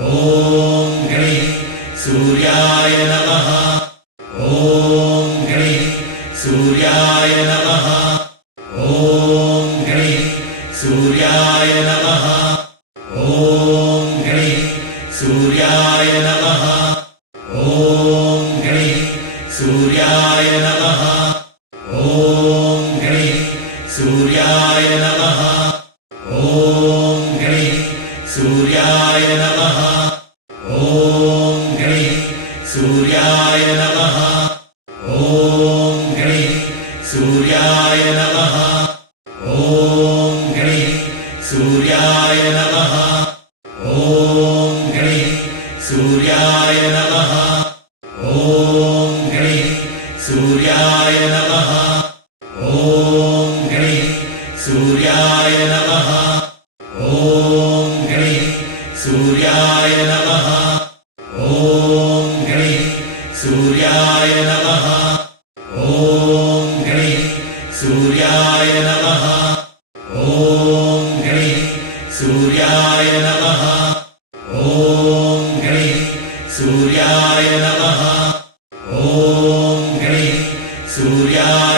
ॐ गणि सूर्याय नमः। ॐ गणि सूर्याय नमः। ॐ गणि सूर्याय नमः। ॐ गणि सूर्याय नमः। ॐ गणि सूर्याय नमः। ॐ गणि सूर्याय नमः। ॐ गणि सूर्याय नमः। ॐ गणि सूर्याय नमः। ॐ गणि सूर्याय नमः। ॐ गणि सूर्याय नमः। ॐ गणि सूर्याय नमः। ॐ गणि सूर्याय नमः। ॐ गणि सूर्याय नमः। ॐ गणि सूर्याय नमः। ॐ गणि सूर्याय नमः। ॐ गणि सूर्याय नमः। ॐ गणि सूर्याय नमः। ॐ गणि सूर्याय नमः। ॐ गणि सूर्याय